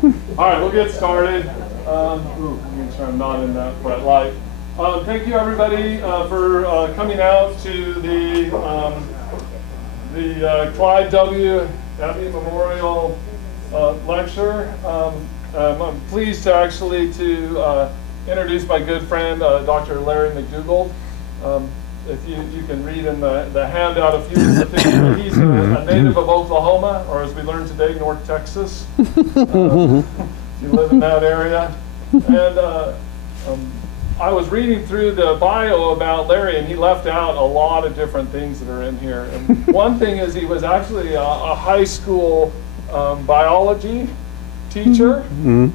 All right, we'll get started. Make sure I'm not in that bright light. Thank you, everybody, for coming out to the Clyde W Eby Memorial Lecture. I'm pleased to actually introduce my good friend, Dr. Larry McDougald. If you can read in the handout a few of the things. He's a native of Oklahoma, or as we learned today, North Texas. You live in that area. And I was reading through the bio about Larry, and he left out a lot of different things that are in here. And one thing is he was actually a high school biology teacher, and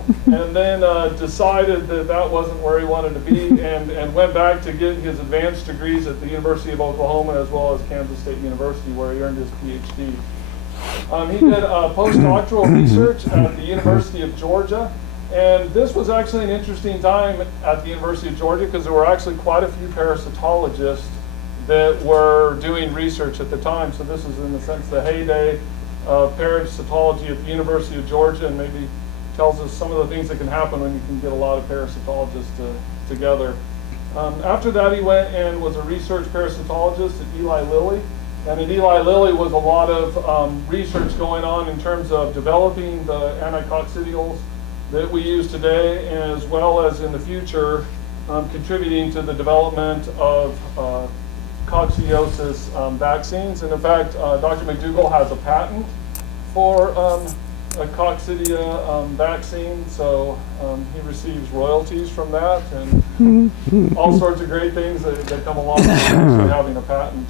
then decided that wasn't where he wanted to be, and went back to get his advanced degrees at the University of Oklahoma as well as Kansas State University, where he earned his PhD. He did postdoctoral research at the University of Georgia, and this was actually an interesting time at the University of Georgia because there were actually quite a few parasitologists that were doing research at the time. So this is, in a sense, the heyday of parasitology at the University of Georgia, and maybe tells us some of the things that can happen when you can get a lot of parasitologists together. After that, he went and was a research parasitologist at Eli Lilly. And at Eli Lilly was a lot of research going on in terms of developing the anticoccidials that we use today, as well as in the future contributing to the development of coccidiosis vaccines. And in fact, Dr. McDougald has a patent for a coccidia vaccine, so he receives royalties from that and all sorts of great things that come along with actually having a patent.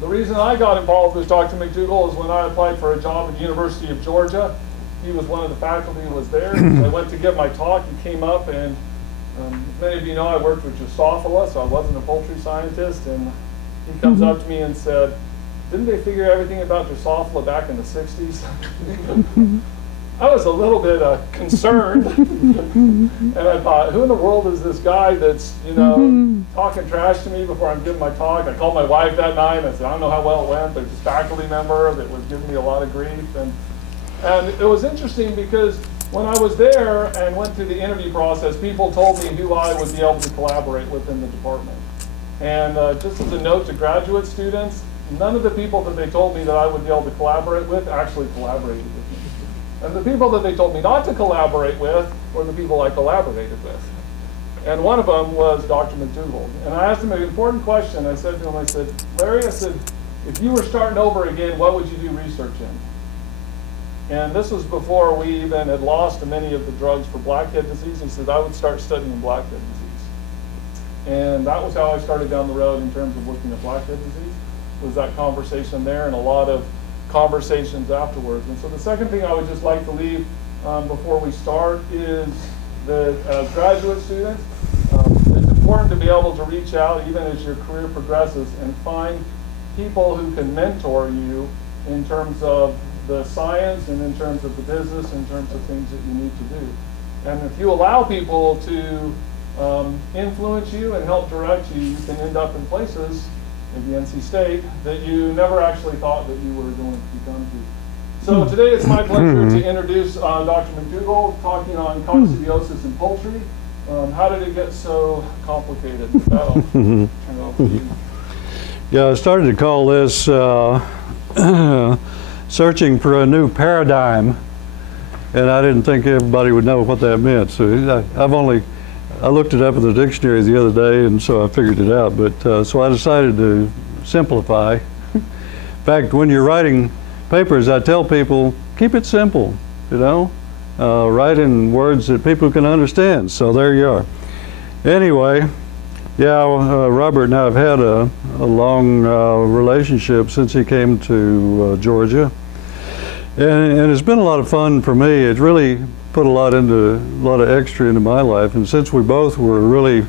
The reason I got involved with Dr. McDougald is when I applied for a job at the University of Georgia. He was one of the faculty who was there. I went to give my talk. He came up, and many of you know I worked with Drosophila, so I wasn't a poultry scientist. And he comes up to me and said, "Didn't they figure everything about Drosophila back in the 60s?" I was a little bit concerned, and I thought, who in the world is this guy that's, talking trash to me before I'm giving my talk? I called my wife that night, and I said, I don't know how well it went. There's this faculty member that was giving me a lot of grief. And it was interesting because when I was there and went through the interview process, people told me who I would be able to collaborate with in the department. And just as a note to graduate students, none of the people that they told me that I would be able to collaborate with actually collaborated with me. And the people that they told me not to collaborate with were the people I collaborated with. And one of them was Dr. McDougald. And I asked him an important question. I said to him, I said, Larry, I said, if you were starting over again, what would you do research in? And this was before we even had lost many of the drugs for blackhead disease. He said, I would start studying blackhead disease. And that was how I started down the road in terms of looking at blackhead disease, was that conversation there and a lot of conversations afterwards. And so the second thing I would just like to leave before we start is that as graduate students, it's important to be able to reach out even as your career progresses and find people who can mentor you in terms of the science and in terms of the business, in terms of things that you need to do. And if you allow people to influence you and help direct you, you can end up in places, maybe NC State, that you never actually thought that you were going to come to. So today it's my pleasure to introduce Dr. McDougald talking on coccidiosis in poultry. How did it get so complicated? That'll turn it over to you. Yeah, I started to call this searching for a new paradigm, and I didn't think everybody would know what that meant. So I looked it up in the dictionary the other day, and so I figured it out. But so I decided to simplify. In fact, when you're writing papers, I tell people, keep it simple, write in words that people can understand. So there you are. Anyway, yeah, Robert and I have had a long relationship since he came to Georgia. And it's been a lot of fun for me. It really put a lot of extra into my life. And since we both were really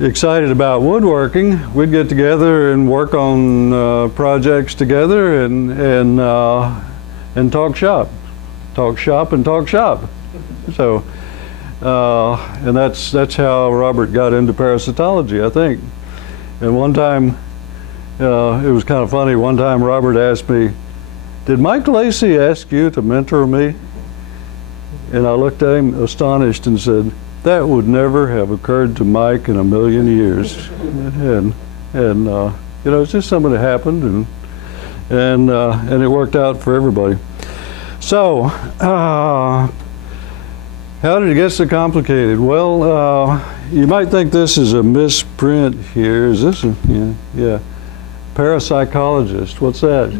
excited about woodworking, we'd get together and work on projects together and talk shop. Talk shop and talk shop. So, and that's how Robert got into parasitology, I think. And one time, it was kind of funny. One time Robert asked me, did Mike Lacey ask you to mentor me? And I looked at him astonished and said, that would never have occurred to Mike in a million years. And you know, it's just something that happened, and it worked out for everybody. So, how did it get so complicated? Well, you might think this is a misprint here. Is this a, yeah, parapsychologist, what's that?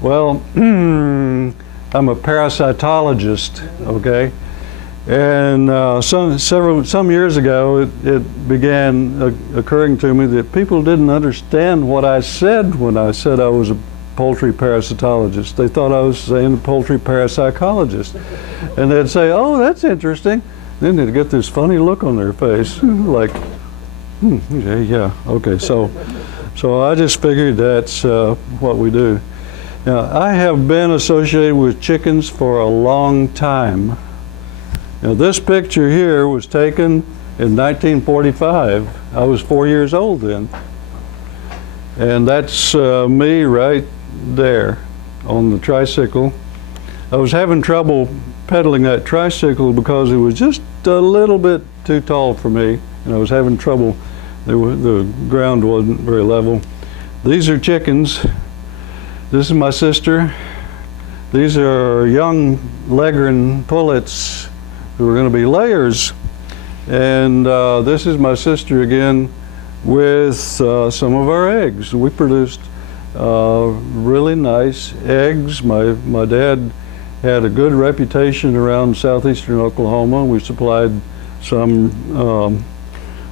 Well, I'm a parasitologist, okay? And some years ago, it began occurring to me that people didn't understand what I said when I said I was a poultry parasitologist. They thought I was saying a poultry parapsychologist. And they'd say, oh, that's interesting. Then they'd get this funny look on their face, like, yeah, okay. So I just figured that's what we do. Now, I have been associated with chickens for a long time. Now, this picture here was taken in 1945. I was 4 years old then. And that's me right there on the tricycle. I was having trouble pedaling that tricycle because it was just a little bit too tall for me, and I was having trouble. The ground wasn't very level. These are chickens. This is my sister. These are young leghorn pullets who are going to be layers. And this is my sister again with some of our eggs. We produced really nice eggs. My dad had a good reputation around southeastern Oklahoma. We supplied some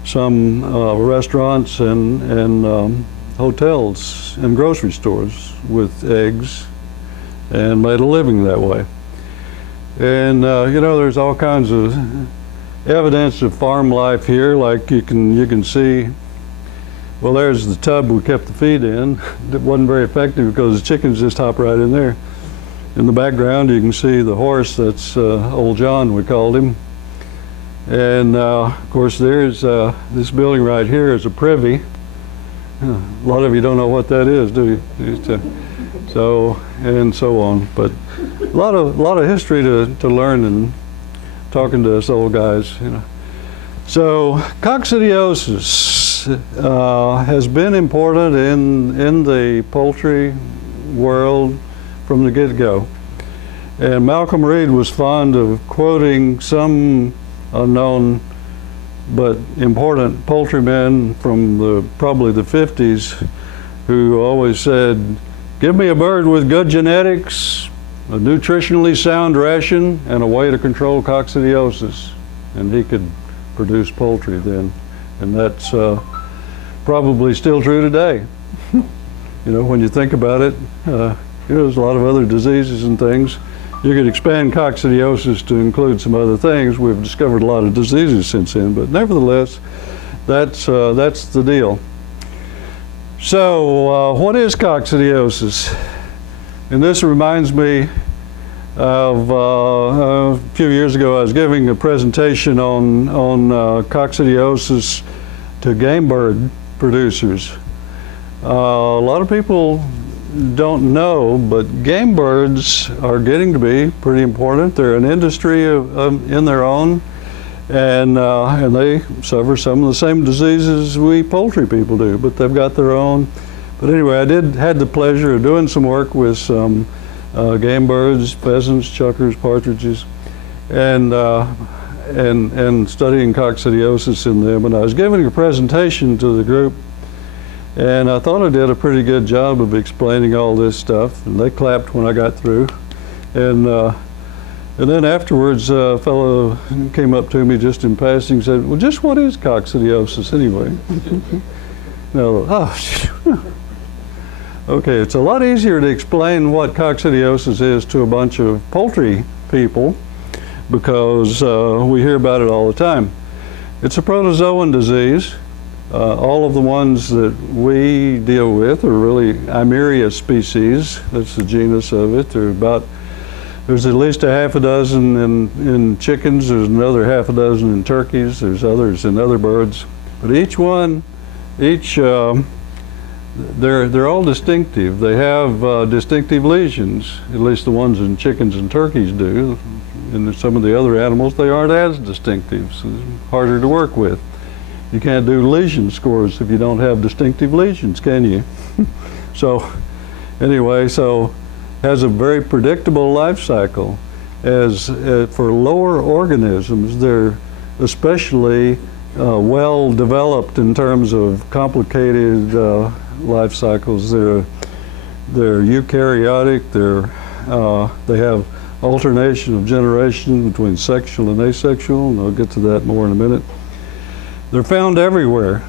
restaurants and hotels and grocery stores with eggs and made a living that way. And you know, there's all kinds of evidence of farm life here, like you can see. Well, there's the tub we kept the feed in. It wasn't very effective because the chickens just hop right in there. In the background, you can see the horse. That's Old John, we called him. And of course, there's this building right here is a privy. A lot of you don't know what that is, do you? So and so on. But a lot of history to learn and talking to us old guys, you know. So coccidiosis has been important in the poultry world from the get-go. And Malcolm Reed was fond of quoting some unknown but important poultrymen from probably the 50s who always said, give me a bird with good genetics, a nutritionally sound ration, and a way to control coccidiosis. And he could produce poultry then. And that's probably still true today. You know, when you think about it, you know, there's a lot of other diseases and things. You could expand coccidiosis to include some other things. We've discovered a lot of diseases since then, but nevertheless, that's the deal. So, what is coccidiosis? And this reminds me of a few years ago, I was giving a presentation on coccidiosis to game bird producers. A lot of people don't know, but game birds are getting to be pretty important. They're an industry in their own, and they suffer some of the same diseases we poultry people do, but they've got their own. But anyway, I had the pleasure of doing some work with some game birds, pheasants, chuckers, partridges, and studying coccidiosis in them. And I was giving a presentation to the group, and I thought I did a pretty good job of explaining all this stuff, and they clapped when I got through. And then afterwards, a fellow came up to me just in passing and said, well, just what is coccidiosis anyway? No, okay, it's a lot easier to explain what coccidiosis is to a bunch of poultry people because we hear about it all the time. It's a protozoan disease. All of the ones that we deal with are really Eimeria species. That's the genus of it. There's at least a half a dozen in chickens. There's another half a dozen in turkeys. There's others in other birds. But each they're all distinctive. They have distinctive lesions, at least the ones in chickens and turkeys do. And some of the other animals, they aren't as distinctive, so it's harder to work with. You can't do lesion scores if you don't have distinctive lesions, can you? So anyway, so has a very predictable life cycle. As for lower organisms, they're especially well developed in terms of complicated life cycles. They're eukaryotic. They have alternation of generation between sexual and asexual, and I'll get to that more in a minute. They're found everywhere.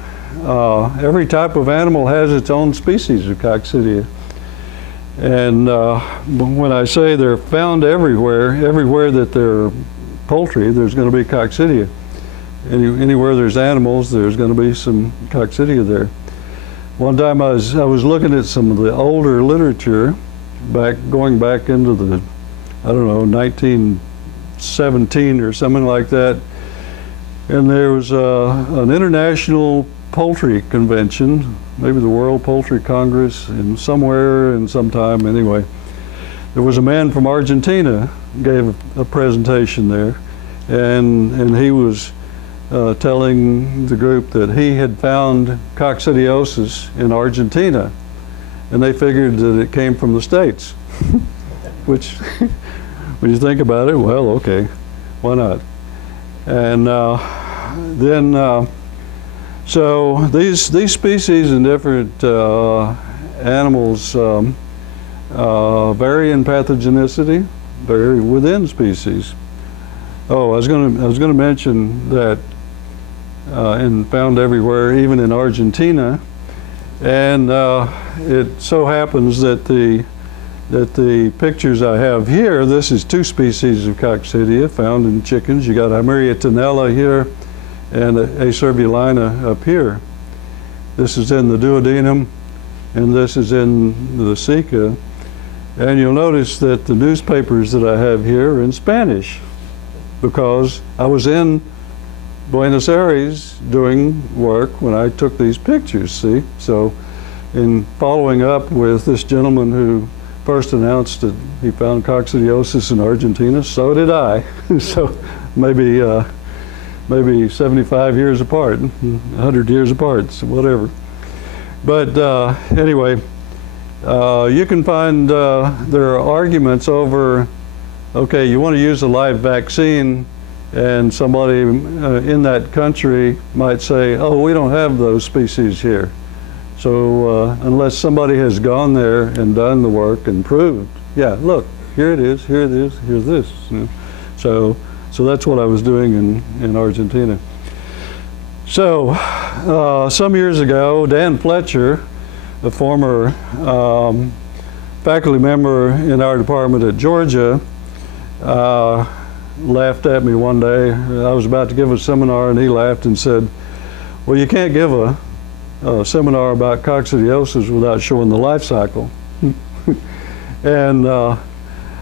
Every type of animal has its own species of coccidia. And when I say they're found everywhere that they're poultry, there's going to be coccidia. Anywhere there's animals, there's going to be some coccidia there. One time I was looking at some of the older literature, going back into the, I don't know, 1917 or something like that, and there was an international poultry convention, maybe the World Poultry Congress, and somewhere and sometime anyway. There was a man from Argentina gave a presentation there, and he was telling the group that he had found coccidiosis in Argentina, and they figured that it came from the States, which, when you think about it, well, okay, why not? And so these species in different animals vary in pathogenicity, vary within species. Oh, I was going to mention that and found everywhere, even in Argentina, and it so happens that the pictures I have here, this is two species of coccidia found in chickens. You got Hymeria tenella here and Acervulina up here. This is in the duodenum, and this is in the ceca. And you'll notice that the newspapers that I have here are in Spanish, because I was in Buenos Aires doing work when I took these pictures, see? So in following up with this gentleman who first announced that he found coccidiosis in Argentina, so did I. So maybe 75 years apart, 100 years apart, so whatever. But anyway, you can find there are arguments over, okay, you want to use a live vaccine, and somebody in that country might say, oh, we don't have those species here. So unless somebody has gone there and done the work and proved, yeah, look, here it is, here it is, here's this. You know? So that's what I was doing in Argentina. So some years ago, Dan Fletcher, a former faculty member in our department at Georgia, laughed at me one day. I was about to give a seminar, and he laughed and said, well, you can't give a seminar about coccidiosis without showing the life cycle. And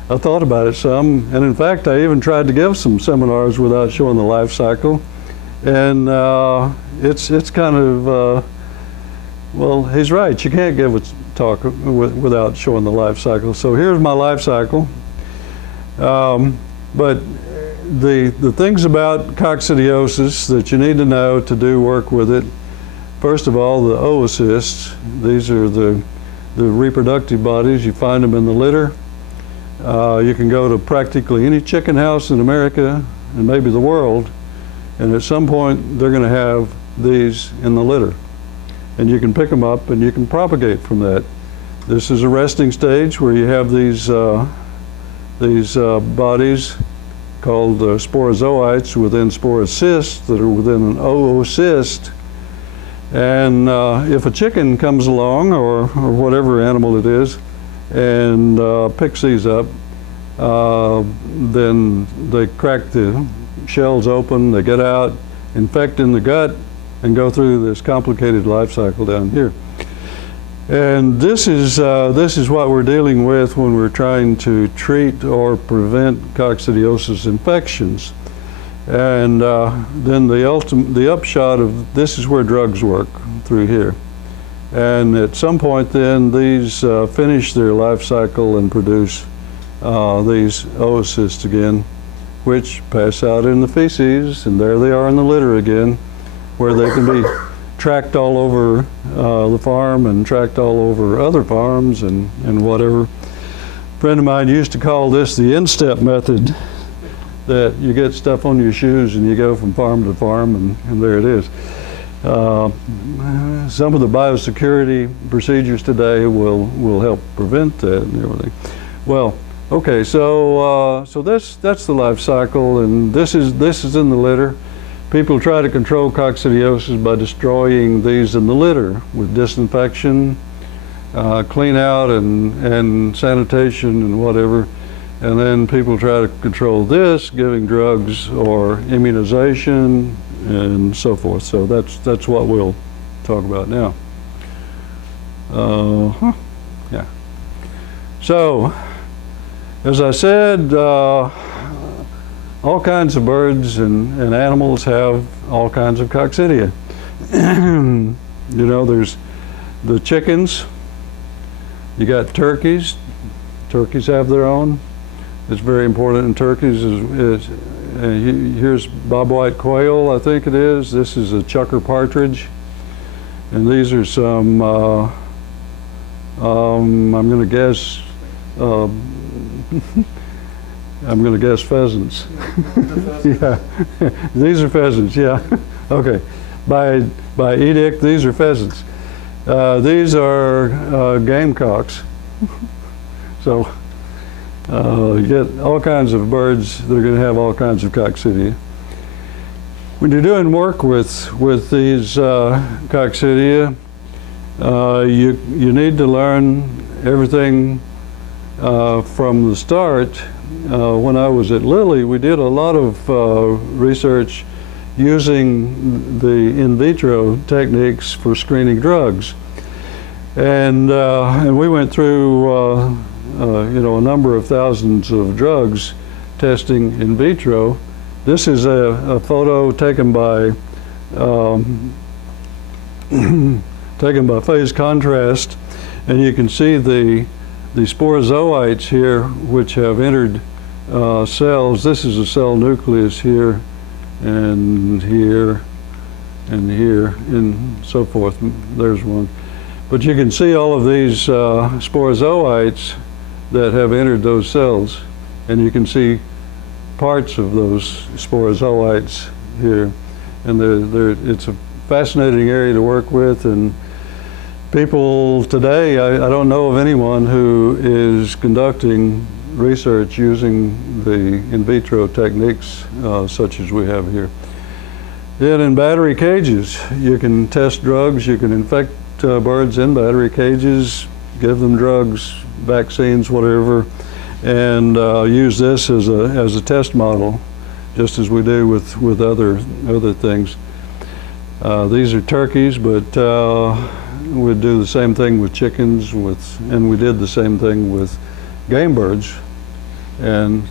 I thought about it some, and in fact I even tried to give some seminars without showing the life cycle, and it's kind of well, he's right, you can't give a talk without showing the life cycle. So here's my life cycle, but the things about coccidiosis that you need to know to do work with it: first of all, the oocysts. These are the reproductive bodies. You find them in the litter. You can go to practically any chicken house in America and maybe the world, and at some point they're going to have these in the litter, and you can pick them up and you can propagate from that. This is a resting stage where you have these bodies called sporozoites within sporocysts that are within an oocyst. And if a chicken comes along, or whatever animal it is, and picks these up, then they crack the shells open, they get out, infect in the gut, and go through this complicated life cycle down here. And this is what we're dealing with when we're trying to treat or prevent coccidiosis infections. And then the upshot of this is where drugs work, through here. And at some point then, these finish their life cycle and produce these oocysts again, which pass out in the feces, and there they are in the litter again, where they can be tracked all over the farm and tracked all over other farms and whatever. A friend of mine used to call this the instep method, that you get stuff on your shoes and you go from farm to farm, and there it is. Some of the biosecurity procedures today will help prevent that and everything. Well, okay, so that's the life cycle, and this is in the litter. People try to control coccidiosis by destroying these in the litter with disinfection, clean out and sanitation and whatever. And then people try to control this, giving drugs or immunization and so forth. So that's what we'll talk about now. Yeah. So, as I said, all kinds of birds and animals have all kinds of coccidia. You know, there's the chickens. You got turkeys. Turkeys have their own. It's very important in turkeys. Here's bobwhite quail, I think it is. This is a chucker partridge. And these are some, I'm going to guess, pheasants. Yeah, these are pheasants, yeah. Okay, by edict, these are pheasants. These are gamecocks. So you get all kinds of birds that are going to have all kinds of coccidia. When you're doing work with these coccidia, you need to learn everything from the start. When I was at Lilly, we did a lot of research using the in vitro techniques for screening drugs, and we went through you know, a number of thousands of drugs testing in vitro. This is a photo taken by phase contrast, and you can see the sporozoites here, which have entered cells. This is a cell nucleus here, and here, and here, and so forth. There's one. But you can see all of these sporozoites that have entered those cells, and you can see parts of those sporozoites here, and it's a fascinating area to work with. And people today, I don't know of anyone who is conducting research using the in vitro techniques such as we have here. Then in battery cages, you can test drugs. You can infect birds in battery cages, give them drugs, vaccines, whatever, and use this as a test model, just as we do with other things. These are turkeys, but we'd do the same thing with chickens, and we did the same thing with game birds. And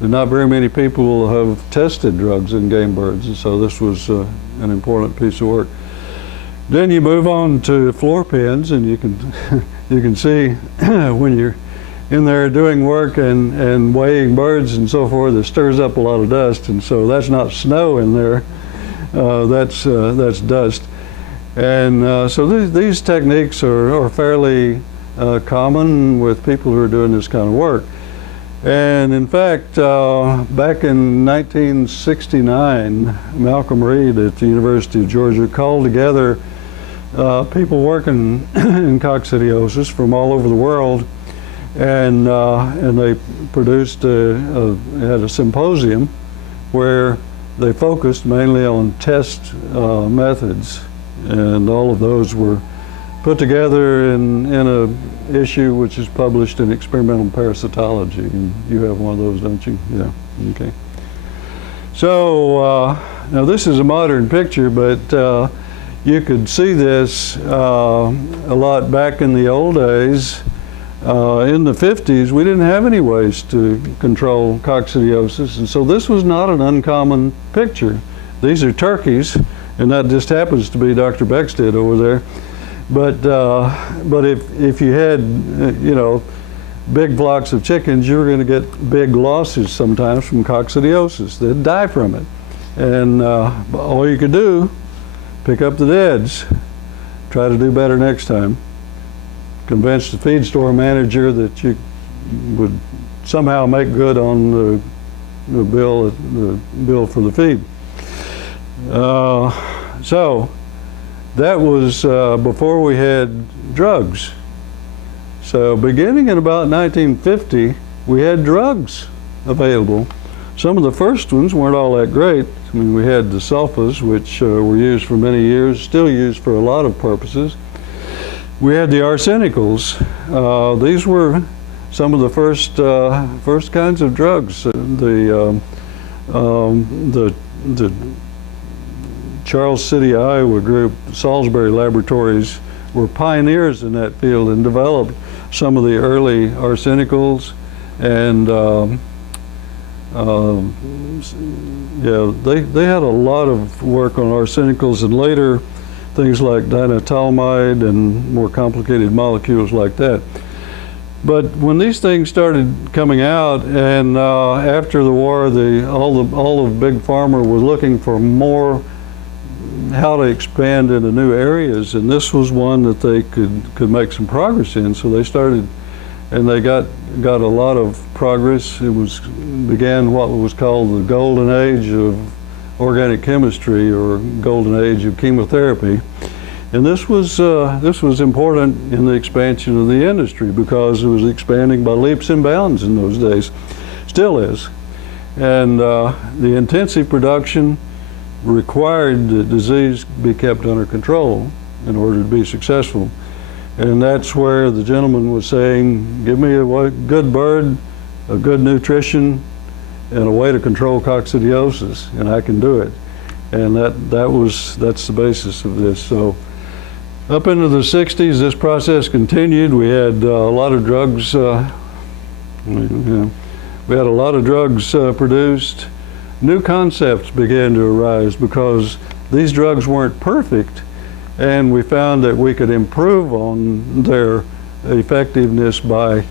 not very many people have tested drugs in game birds, and so this was an important piece of work. Then you move on to floor pens, and you can see when you're in there doing work and weighing birds and so forth, it stirs up a lot of dust, and so that's not snow in there. That's dust. And so these techniques are fairly common with people who are doing this kind of work. And in fact, back in 1969, Malcolm Reed at the University of Georgia called together people working in coccidiosis from all over the world, and they produced had a symposium where they focused mainly on test methods, and all of those were put together in a issue which is published in Experimental Parasitology. And you have one of those, don't you? Yeah. Okay. So now this is a modern picture, but you could see this a lot back in the old days. In the 50s, we didn't have any ways to control coccidiosis, and so this was not an uncommon picture. These are turkeys, and that just happens to be Dr. Beckstead over there. But if you had, you know, big flocks of chickens, you were going to get big losses sometimes from coccidiosis. They'd die from it. And all you could do, pick up the deads, try to do better next time, convince the feed store manager that you would somehow make good on the bill for the feed. So that was before we had drugs. So beginning in about 1950, we had drugs available. Some of the first ones weren't all that great. I mean, we had the sulfas, which were used for many years, still used for a lot of purposes. We had the arsenicals. These were some of the first kinds of drugs. The Charles City, Iowa group, Salisbury Laboratories, were pioneers in that field and developed some of the early arsenicals, and yeah, they had a lot of work on arsenicals, and later things like dinetalmide and more complicated molecules like that. But when these things started coming out, and after the war, all of Big Pharma was looking for more, how to expand into new areas, and this was one that they could make some progress in. So they started, and they got a lot of progress. It began what was called the golden age of organic chemistry, or golden age of chemotherapy. And this was important in the expansion of the industry, because it was expanding by leaps and bounds in those days, still is. And the intensive production required that disease be kept under control in order to be successful. And that's where the gentleman was saying, give me a good bird, a good nutrition, and a way to control coccidiosis, and I can do it. And that's the basis of this. So up into the 60s, this process continued. We had a lot of drugs, produced. New concepts began to arise because these drugs weren't perfect, and we found that we could improve on their effectiveness by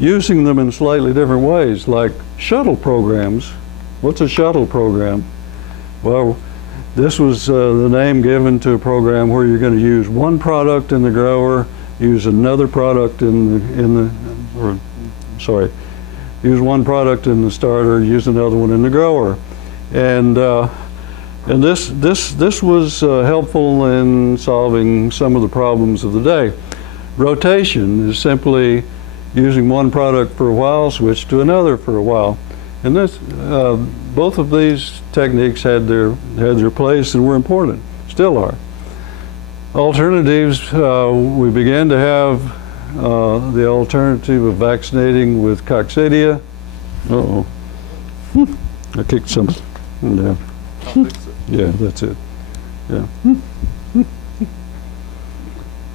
using them in slightly different ways, like shuttle programs. What's a shuttle program? Well, this was the name given to a program where you're going to use one product in the grower, use another product use one product in the starter, use another one in the grower. And this was helpful in solving some of the problems of the day. Rotation is simply using one product for a while, switch to another for a while. And this, both of these techniques had their place and were important, still are. Alternatives, we began to have the alternative of vaccinating with coccidia. Uh-oh. I kicked something. Yeah. Yeah, that's it. Yeah.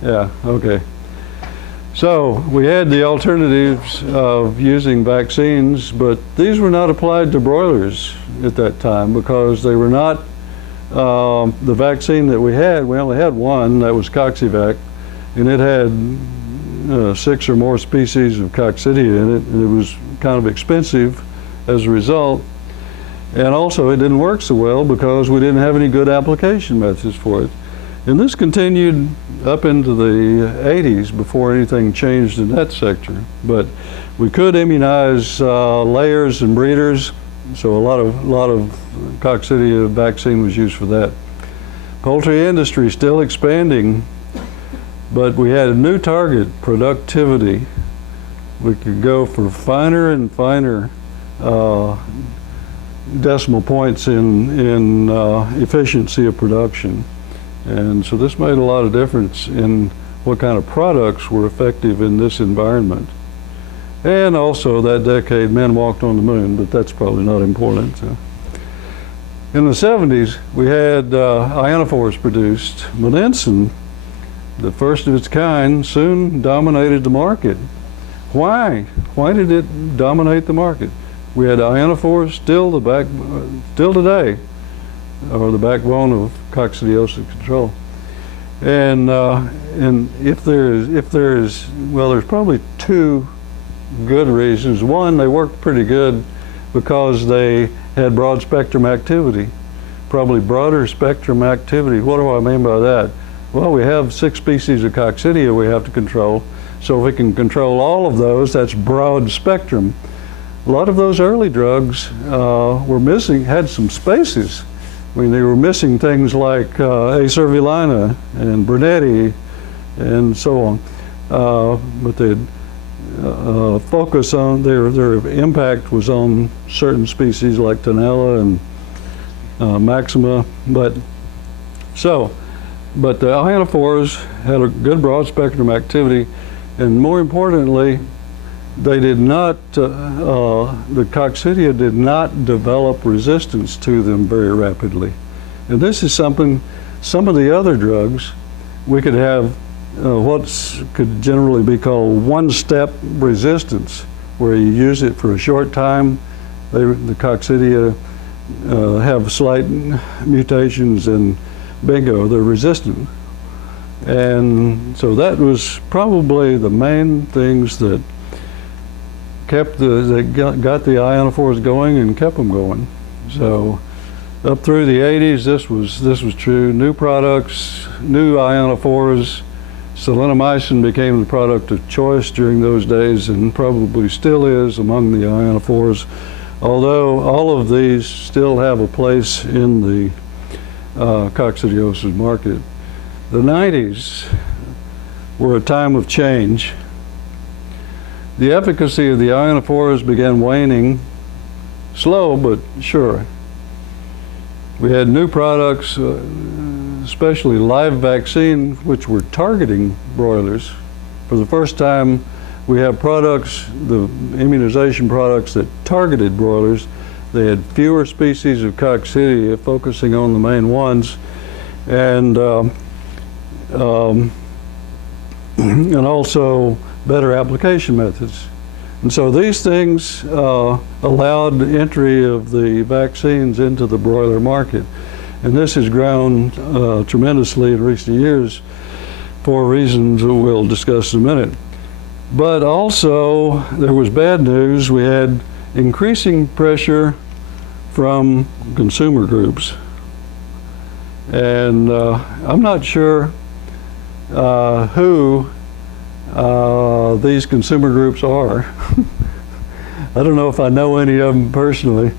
Yeah, okay. So we had the alternatives of using vaccines, but these were not applied to broilers at that time, because they were not, the vaccine that we only had one, that was Coccivac, and it had 6 or more species of coccidia in it, and it was kind of expensive as a result. And also it didn't work so well because we didn't have any good application methods for it. And this continued up into the 80s before anything changed in that sector. But we could immunize layers and breeders, so a lot of coccidia vaccine was used for that. Poultry industry still expanding, but we had a new target, productivity. We could go for finer and finer decimal points in efficiency of production. And so this made a lot of difference in what kind of products were effective in this environment. And also that decade, men walked on the moon, but that's probably not important. So. In the 70s, we had ionophores produced. Monensin, the first of its kind, soon dominated the market. Why? Why did it dominate the market? We had ionophores still today, or the backbone of coccidiosis control. And if there's well, there's probably two good reasons. One, they worked pretty good because they had broad spectrum activity, probably broader spectrum activity. What do I mean by that? Well, we have 6 species of coccidia we have to control. So if we can control all of those, that's broad spectrum. A lot of those early drugs were missing, had some spaces. I mean, they were missing things like acervulina and Brunetti and so on. But they'd focus on, their impact was on certain species like Tenella and Maxima. But the ionophores had a good broad spectrum activity, and more importantly, they did not, the coccidia did not develop resistance to them very rapidly. And this is something, some of the other drugs, we could have what could generally be called one-step resistance, where you use it for a short time, the coccidia have slight mutations, and bingo, they're resistant. And so that was probably the main things that got the ionophores going and kept them going. So up through the 80s, this was true. New products, new ionophores. Selenomycin became the product of choice during those days, and probably still is among the ionophores, although all of these still have a place in the coccidiosis market. The 90s were a time of change. The efficacy of the ionophores began waning, slow but sure. We had new products, especially live vaccine, which were targeting broilers. For the first time, we have products, the immunization products that targeted broilers. They had fewer species of coccidia, focusing on the main ones, and also better application methods. And so these things allowed entry of the vaccines into the broiler market. And this has grown tremendously in recent years for reasons that we'll discuss in a minute. But also, there was bad news. We had increasing pressure from consumer groups. And I'm not sure who these consumer groups are. I don't know if I know any of them personally,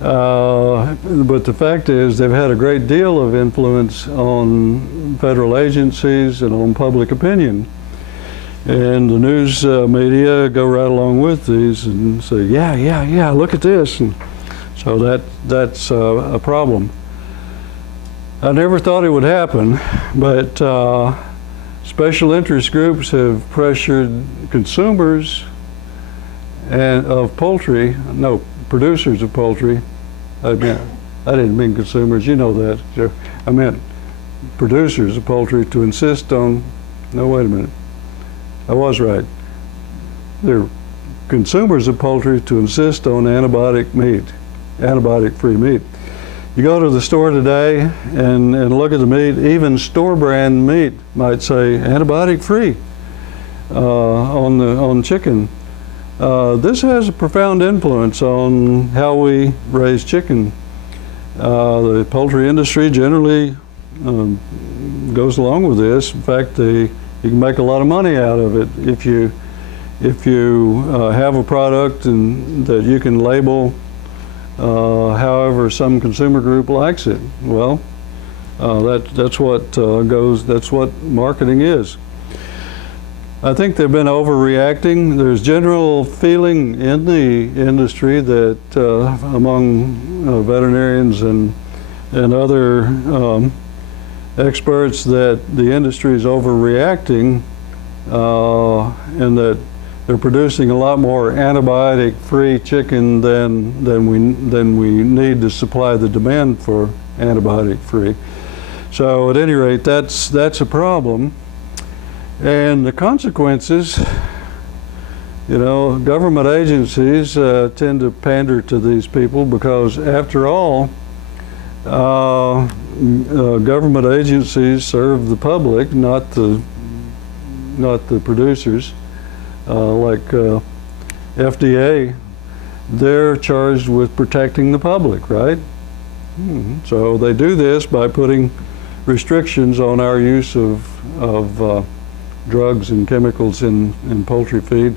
but the fact is they've had a great deal of influence on federal agencies and on public opinion. And the news media go right along with these and say, yeah, look at this. And so that's a problem. I never thought it would happen, but special interest groups have pressured consumers of poultry, no, producers of poultry. I didn't mean consumers, you know that, Joe. I meant producers of poultry to insist on, no, wait a minute, I was right. They're consumers of poultry to insist on antibiotic meat, antibiotic-free meat. You go to the store today and look at the meat, even store brand meat might say antibiotic-free on chicken. This has a profound influence on how we raise chicken. The poultry industry generally goes along with this. In fact, you can make a lot of money out of it if you have a product and that you can label however some consumer group likes it. Well, that's what marketing is. I think they've been overreacting. There's general feeling in the industry that among veterinarians and other experts that the industry is overreacting and that they're producing a lot more antibiotic-free chicken than we need to supply the demand for antibiotic-free. So at any rate, that's a problem. And the consequences, you know, government agencies tend to pander to these people because, after all, government agencies serve the public, not the producers. Like FDA, they're charged with protecting the public, right? So they do this by putting restrictions on our use of drugs and chemicals in poultry feed.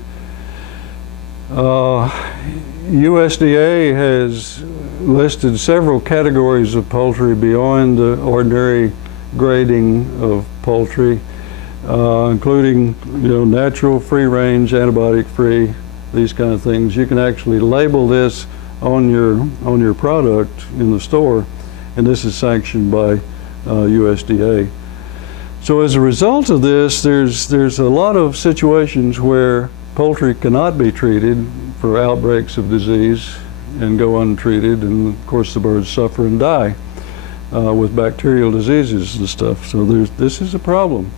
USDA has listed several categories of poultry beyond the ordinary grading of poultry, including natural, free-range, antibiotic-free, these kind of things. You can actually label this on your product in the store, and this is sanctioned by USDA. So as a result of this, there's a lot of situations where poultry cannot be treated for outbreaks of disease and go untreated, and of course the birds suffer and die with bacterial diseases and stuff. So this is a problem.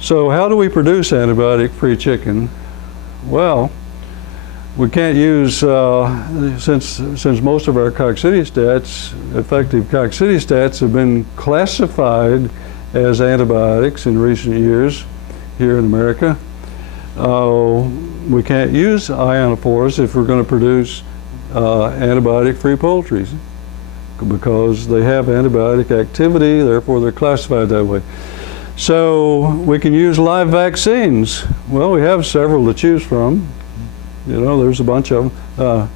So how do we produce antibiotic-free chicken? Well, we can't use, since most of our coccidiostates, effective coccidiostates, have been classified as antibiotics in recent years here in America. We can't use ionophores if we're going to produce antibiotic-free poultry because they have antibiotic activity, therefore they're classified that way. So we can use live vaccines. Well, we have several to choose from. There's a bunch of them.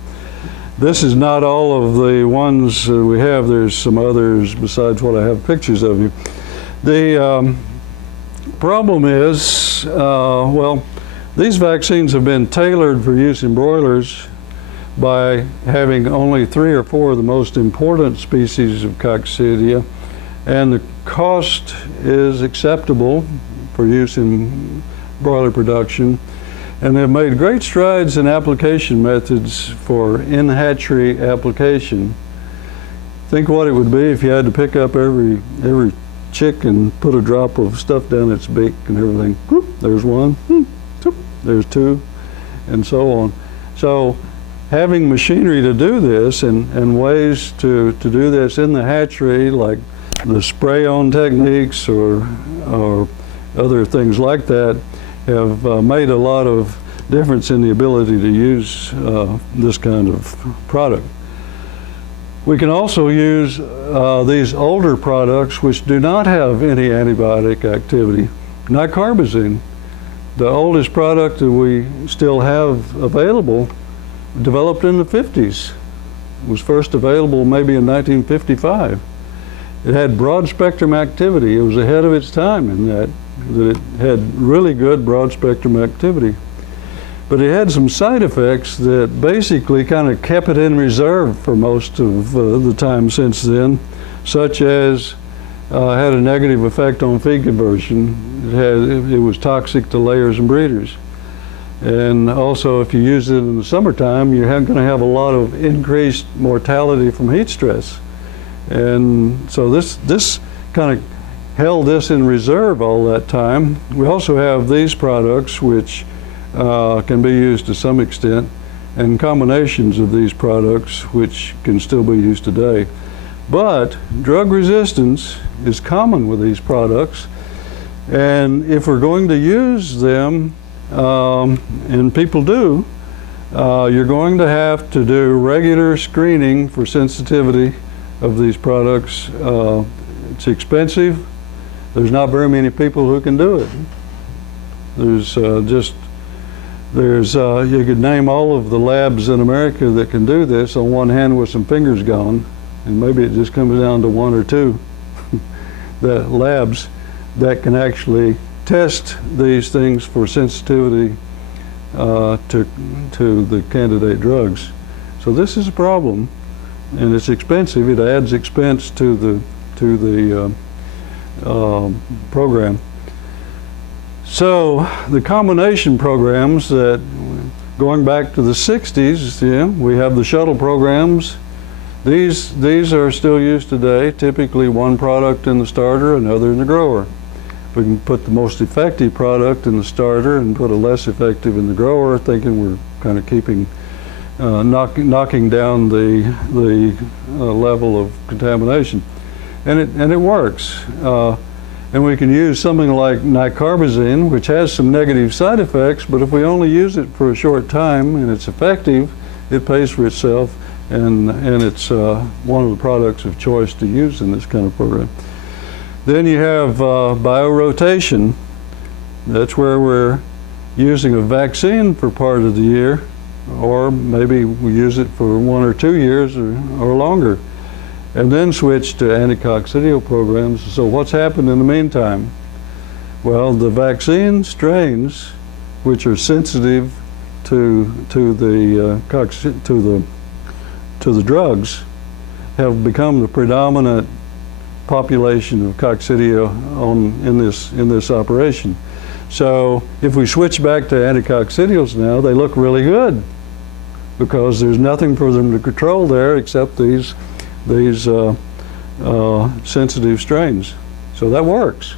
This is not all of the ones we have. There's some others besides what I have pictures of you. The problem is, well, these vaccines have been tailored for use in broilers by having only 3 or 4 of the most important species of coccidia, and the cost is acceptable for use in broiler production. And they've made great strides in application methods for in-hatchery application. Think what it would be if you had to pick up every chick and put a drop of stuff down its beak and everything. Whoop, there's one, whoop, there's 2, and so on. So having machinery to do this and ways to do this in the hatchery, like the spray-on techniques or other things like that, have made a lot of difference in the ability to use this kind of product. We can also use these older products which do not have any antibiotic activity. Nicarbazine, the oldest product that we still have available, developed in the 50s, was first available maybe in 1955. It had broad spectrum activity. It was ahead of its time in that it had really good broad spectrum activity. But it had some side effects that basically kind of kept it in reserve for most of the time since then, such as had a negative effect on feed conversion. It was toxic to layers and breeders. And also, if you use it in the summertime, you're going to have a lot of increased mortality from heat stress. And so this kind of held this in reserve all that time. We also have these products which can be used to some extent, and combinations of these products which can still be used today. But drug resistance is common with these products, and if we're going to use them, and people do, you're going to have to do regular screening for sensitivity of these products. It's expensive. There's not very many people who can do it. You could name all of the labs in America that can do this on one hand with some fingers gone, and maybe it just comes down to 1 or 2 the labs that can actually test these things for sensitivity to the candidate drugs. So this is a problem, and it's expensive. It adds expense to the program. So the combination programs that, going back to the 60s, we have the shuttle programs. These are still used today, typically one product in the starter, another in the grower. We can put the most effective product in the starter and put a less effective in the grower, thinking we're kind of keeping, knocking down the level of contamination. and it works. And we can use something like nicarbazine, which has some negative side effects, but if we only use it for a short time and it's effective, it pays for itself, and it's one of the products of choice to use in this kind of program. Then you have biorotation. That's where we're using a vaccine for part of the year, or maybe we use it for 1 or 2 years or longer, and then switch to anticoccidial programs. So what's happened in the meantime? Well, the vaccine strains, which are sensitive to the drugs, have become the predominant population of coccidia in this operation. So if we switch back to anticoccidials now, they look really good because there's nothing for them to control there except these sensitive strains. So that works.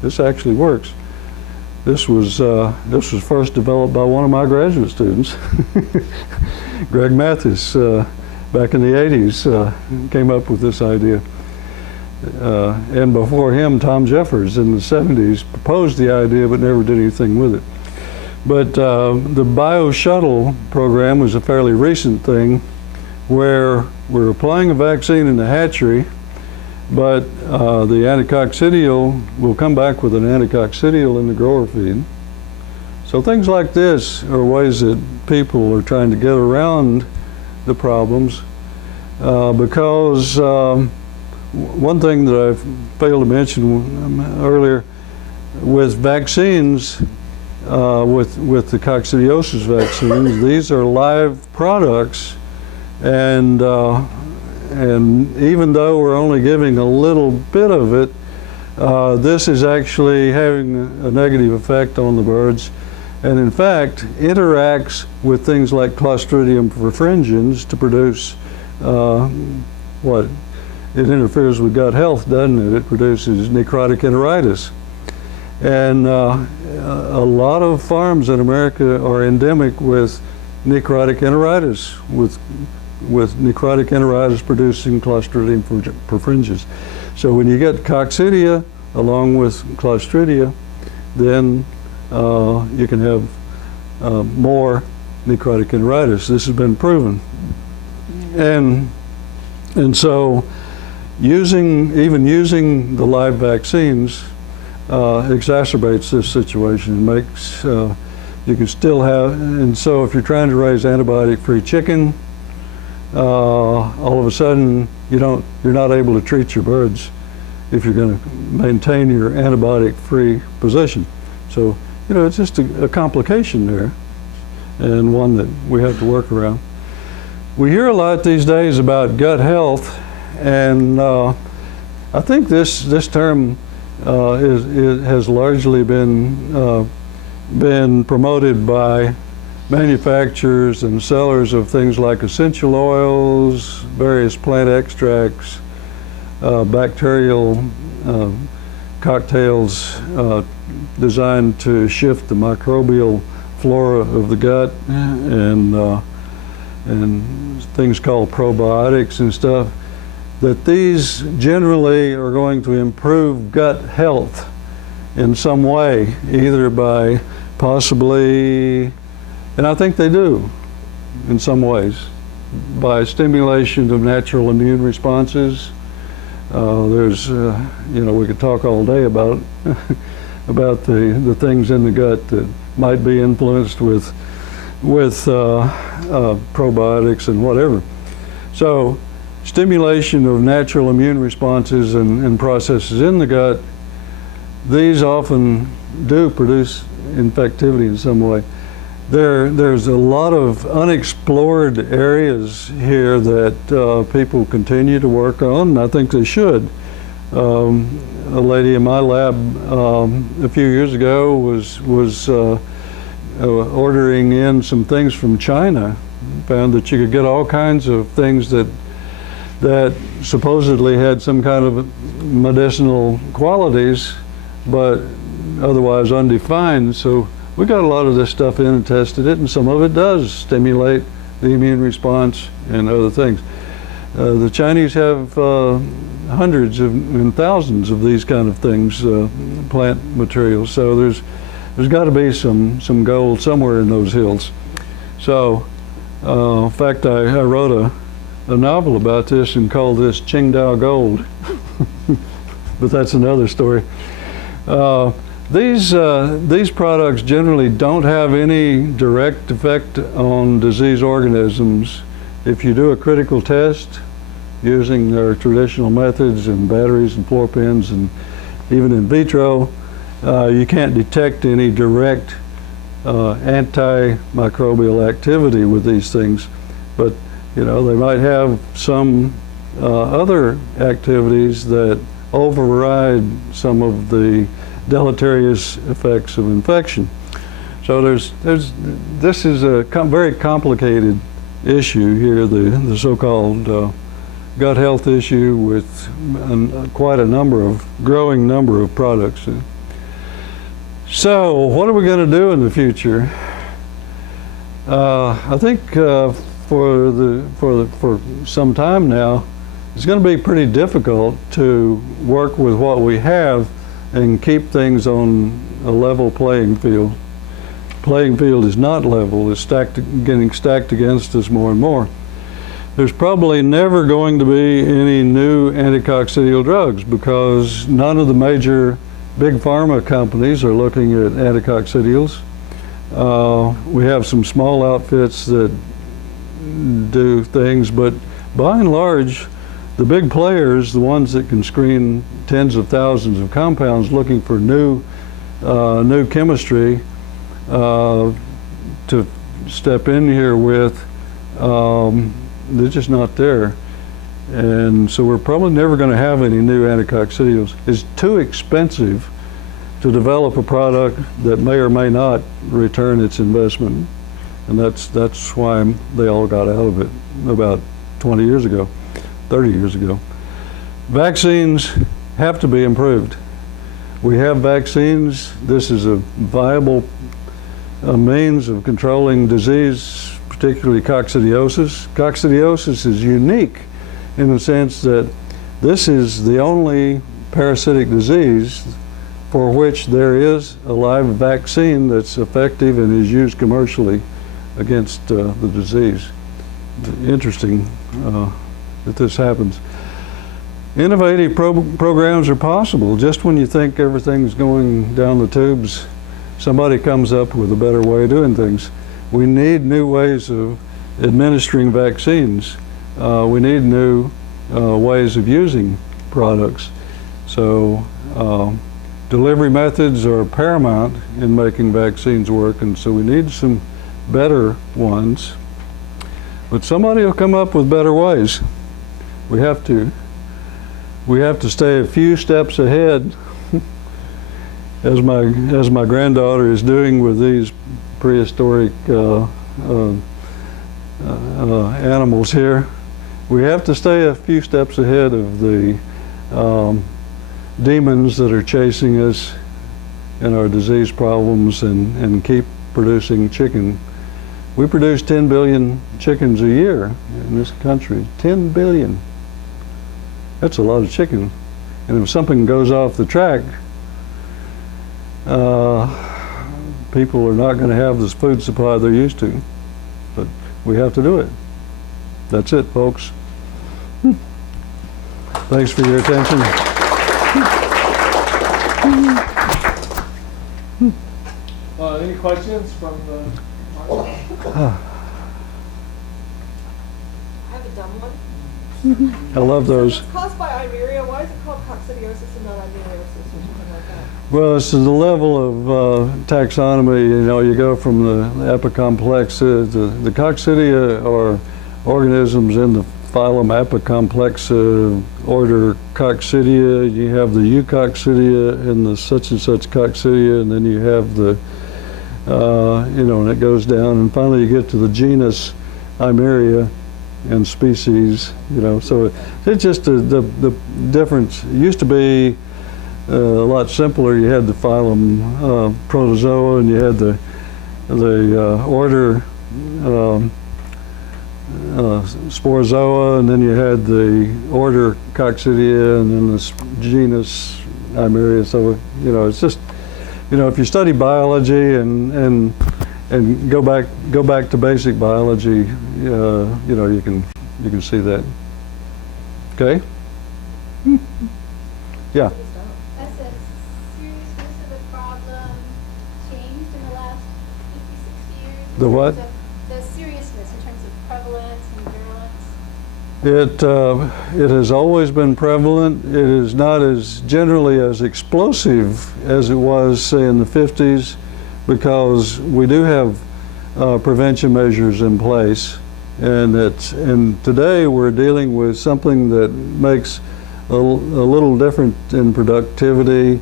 This actually works. This was first developed by one of my graduate students, Greg Mathis, back in the 80s, came up with this idea. And before him, Tom Jeffers in the 70s proposed the idea but never did anything with it. But the Bio Shuttle program was a fairly recent thing where we're applying a vaccine in the hatchery, but the anticoccidial will come back with an anticoccidial in the grower feed. So things like this are ways that people are trying to get around the problems because one thing that I failed to mention earlier, with vaccines, with the coccidiosis vaccines, these are live products, and even though we're only giving a little bit of it, this is actually having a negative effect on the birds, and in fact interacts with things like Clostridium perfringens to produce what? It interferes with gut health, doesn't it? It produces necrotic enteritis. And a lot of farms in America are endemic with necrotic enteritis, with necrotic enteritis producing Clostridium perfringens. So when you get coccidia along with Clostridia, then you can have more necrotic enteritis. This has been proven. And so even using the live vaccines exacerbates this situation and makes you can still have, and so if you're trying to raise antibiotic-free chicken, all of a sudden you're not able to treat your birds if you're going to maintain your antibiotic-free position. So it's just a complication there, and one that we have to work around. We hear a lot these days about gut health, and I think this term has largely been promoted by manufacturers and sellers of things like essential oils, various plant extracts, bacterial cocktails designed to shift the microbial flora of the gut, and things called probiotics and stuff, that these generally are going to improve gut health in some way, either by possibly, and I think they do in some ways, by stimulation of natural immune responses. There's, we could talk all day about about the things in the gut that might be influenced with probiotics and whatever. So stimulation of natural immune responses and processes in the gut, these often do produce infectivity in some way. There's a lot of unexplored areas here that people continue to work on, and I think they should. A lady in my lab a few years ago was ordering in some things from China, found that you could get all kinds of things that supposedly had some kind of medicinal qualities, but otherwise undefined. So we got a lot of this stuff in and tested it, and some of it does stimulate the immune response and other things. The Chinese have hundreds and thousands of these kind of things, plant materials. So there's got to be some gold somewhere in those hills. So, in fact, I wrote a novel about this and called this Qingdao Gold. But that's another story. These products generally don't have any direct effect on disease organisms. If you do a critical test using their traditional methods and batteries and floor pens and even in vitro, you can't detect any direct antimicrobial activity with these things. But they might have some other activities that override some of the deleterious effects of infection. So this is a very complicated issue here, the so-called gut health issue with quite a growing number of products. So what are we going to do in the future? I think for some time now, it's going to be pretty difficult to work with what we have and keep things on a level playing field. Playing field is not level, it's getting stacked against us more and more. There's probably never going to be any new anticoccidial drugs because none of the major big pharma companies are looking at anticoccidials. We have some small outfits that do things, but by and large, the big players, the ones that can screen tens of thousands of compounds looking for new chemistry to step in here with, they're just not there. And so we're probably never going to have any new anticoccidials. It's too expensive to develop a product that may or may not return its investment. And that's why they all got out of it about 20 years ago, 30 years ago. Vaccines have to be improved. We have vaccines. This is a viable means of controlling disease, particularly coccidiosis. Coccidiosis is unique in the sense that this is the only parasitic disease for which there is a live vaccine that's effective and is used commercially against the disease. Interesting that this happens. Innovative programs are possible. Just when you think everything's going down the tubes, somebody comes up with a better way of doing things. We need new ways of administering vaccines. We need new ways of using products. So delivery methods are paramount in making vaccines work, and so we need some better ones. But somebody will come up with better ways. We have to stay a few steps ahead, as my granddaughter is doing with these prehistoric animals here. We have to stay a few steps ahead of the demons that are chasing us in our disease problems and keep producing chicken. We produce 10 billion chickens a year in this country. 10 billion. That's a lot of chicken. And if something goes off the track, people are not going to have this food supply they're used to. But we have to do it. That's it, folks. Thanks for your attention. Any questions from the audience? I have a dumb one. I love those. It's caused by Iberia. Why is it called coccidiosis and not Iberiosis or something like that? Well, it's the level of taxonomy. You go from the Apicomplex. The Coccidia are organisms in the phylum Apicomplex, order Coccidia. You have the Eucoccidia and the such and such Coccidia, and then you have the, and it goes down, and finally you get to the genus Iberia and species. So it's just the difference. It used to be a lot simpler. You had the phylum Protozoa, and you had the order Sporozoa, and then you had the order Coccidia, and then the genus Eimeria. So, you know, it's just, you know, if you study biology and go back to basic biology, you know, you can see that. Okay. Yeah. Has the seriousness of the problem changed in the last 50, 60 years? The what? The seriousness in terms of prevalence and virulence? It has always been prevalent. It is not as generally as explosive as it was, say, in the 50s, because we do have prevention measures in place, and today we're dealing with something that makes a little different in productivity,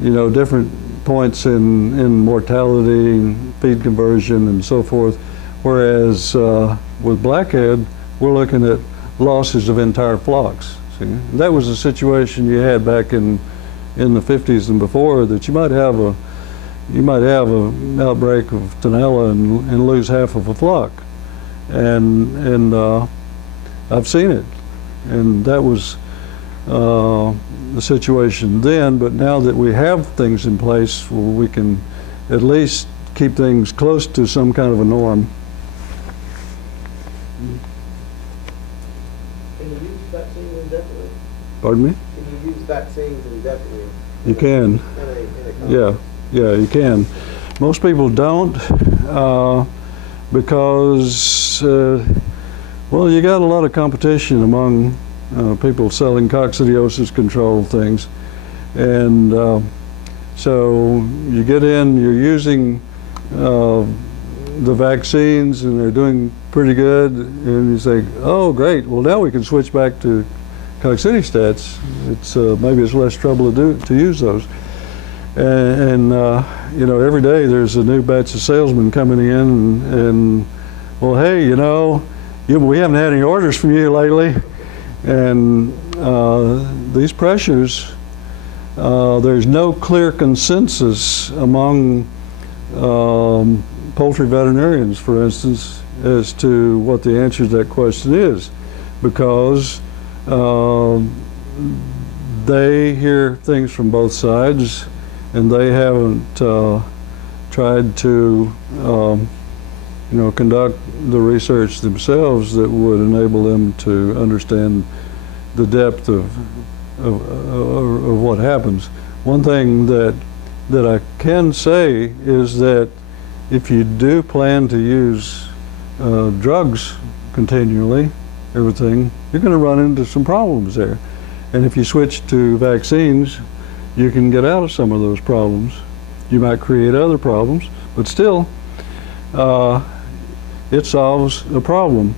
you know, different points in mortality, and feed conversion, and so forth. Whereas with blackhead, we're looking at losses of entire flocks. See, that was the situation you had back in the 50s and before, that you might have an outbreak of Tenella and lose half of a flock, and I've seen it, and that was the situation then. But now that we have things in place where we can at least keep things close to some kind of a norm. Can you use vaccines indefinitely? Pardon me? Can you use vaccines indefinitely? You can. In a Yeah, yeah, you can. Most people don't because, well, you got a lot of competition among people selling coccidiosis control things. And so you get in, you're using the vaccines, and they're doing pretty good, and you say, oh, great, well, now we can switch back to coccidiostads. It's maybe it's less trouble to use those. And you know, every day there's a new batch of salesmen coming in, and well, hey, you know, we haven't had any orders from you lately, and these pressures, there's no clear consensus among poultry veterinarians, for instance, as to what the answer to that question is, because they hear things from both sides, and they haven't tried to you know, conduct the research themselves that would enable them to understand the depth of what happens. One thing that I can say is that if you do plan to use drugs continually, everything, you're going to run into some problems there. And if you switch to vaccines, you can get out of some of those problems. You might create other problems, but still, it solves a problem.